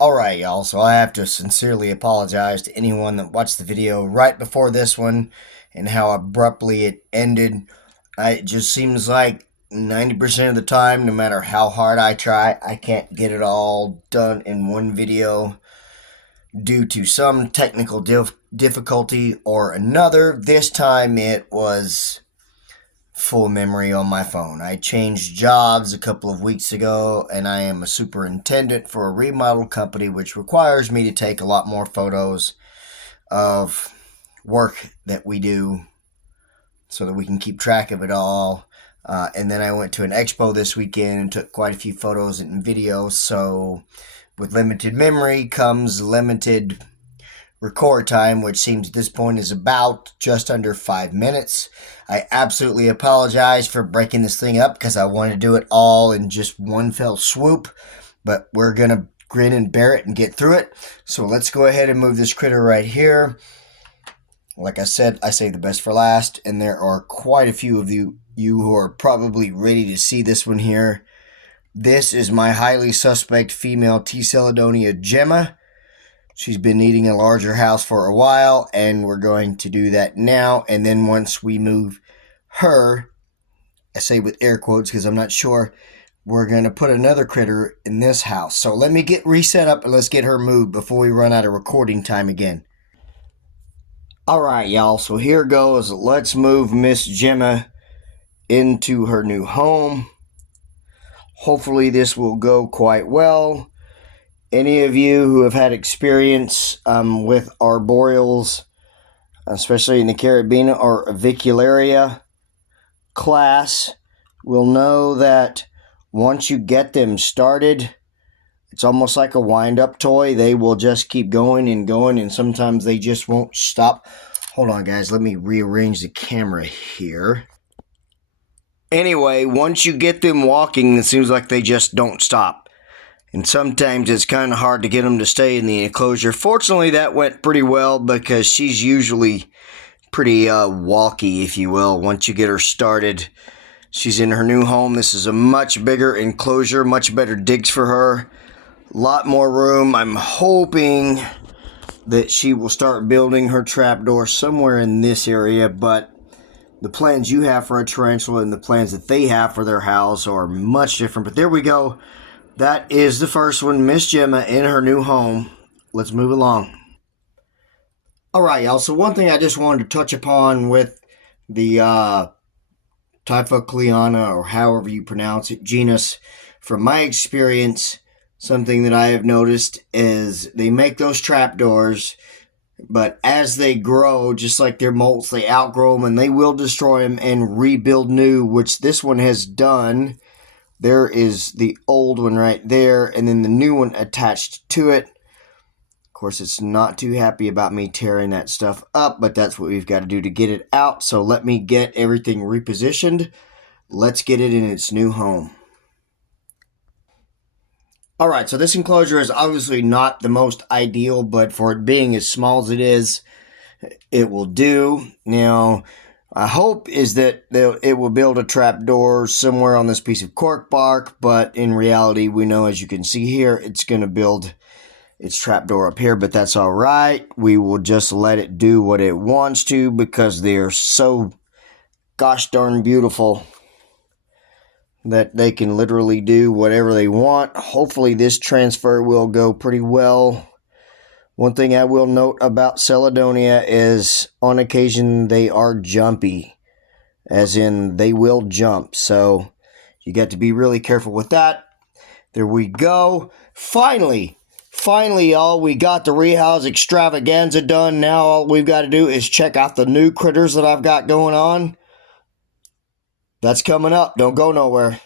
Alright, y'all, so I have to sincerely apologize to anyone that watched the video right before this one and how abruptly it ended. It just seems like 90% of the time, no matter how hard I try, I can't get it all done in one video due to some technical difficulty or another. This time it was full memory on my phone. I changed jobs a couple of weeks ago, and I am a superintendent for a remodel company, which requires me to take a lot more photos of work that we do so that we can keep track of it all. And then I went to an expo this weekend and took quite a few photos and videos. So, with limited memory comes limited record time, which seems at this point is about just under 5 minutes. I absolutely apologize for breaking this thing up because I wanted to do it all in just one fell swoop, but we're going to grin and bear it and get through it. So let's go ahead and move this critter right here. Like I said, I say the best for last, and there are quite a few of you who are probably ready to see this one here. This is my highly suspect female T. Celedonia Gemma. She's been needing a larger house for a while, and we're going to do that now. And then once we move her, I say with air quotes because I'm not sure, we're going to put another critter in this house. So let me get reset up and let's get her moved before we run out of recording time again. All right, y'all, so here goes. Let's move Miss Gemma into her new home. Hopefully this will go quite well. Any of you who have had experience with arboreals, especially in the Caribbean or Avicularia class, will know that once you get them started, it's almost like a wind-up toy. They will just keep going and going, and sometimes they just won't stop. Hold on, guys. Let me rearrange the camera here. Anyway, once you get them walking, it seems like they just don't stop. And sometimes it's kind of hard to get them to stay in the enclosure. Fortunately, that went pretty well because she's usually pretty walky, if you will, once you get her started. She's in her new home. This is a much bigger enclosure, much better digs for her. A lot more room. I'm hoping that she will start building her trapdoor somewhere in this area, but the plans you have for a tarantula and the plans that they have for their house are much different. But there we go. That is the first one, Miss Gemma in her new home. Let's move along. Alright, y'all. So one thing I just wanted to touch upon with the Typhloeana, or however you pronounce it, genus, from my experience, something that I have noticed is they make those trapdoors, but as they grow, just like their molts, they outgrow them and they will destroy them and rebuild new, which this one has done. There is the old one right there, and then the new one attached to it. Of course, it's not too happy about me tearing that stuff up, but that's what we've got to do to get it out. So let me get everything repositioned. Let's get it in its new home. Alright, so this enclosure is obviously not the most ideal, but for it being as small as it is, it will do. Now, I hope is that it will build a trapdoor somewhere on this piece of cork bark, but in reality, we know, as you can see here, it's going to build its trapdoor up here, but that's all right. We will just let it do what it wants to because they're so gosh darn beautiful that they can literally do whatever they want. Hopefully, this transfer will go pretty well. One thing I will note about Celedonia is on occasion they are jumpy, as in they will jump. So you got to be really careful with that. There we go. Finally, y'all, we got the rehouse extravaganza done. Now all we've got to do is check out the new critters that I've got going on. That's coming up. Don't go nowhere.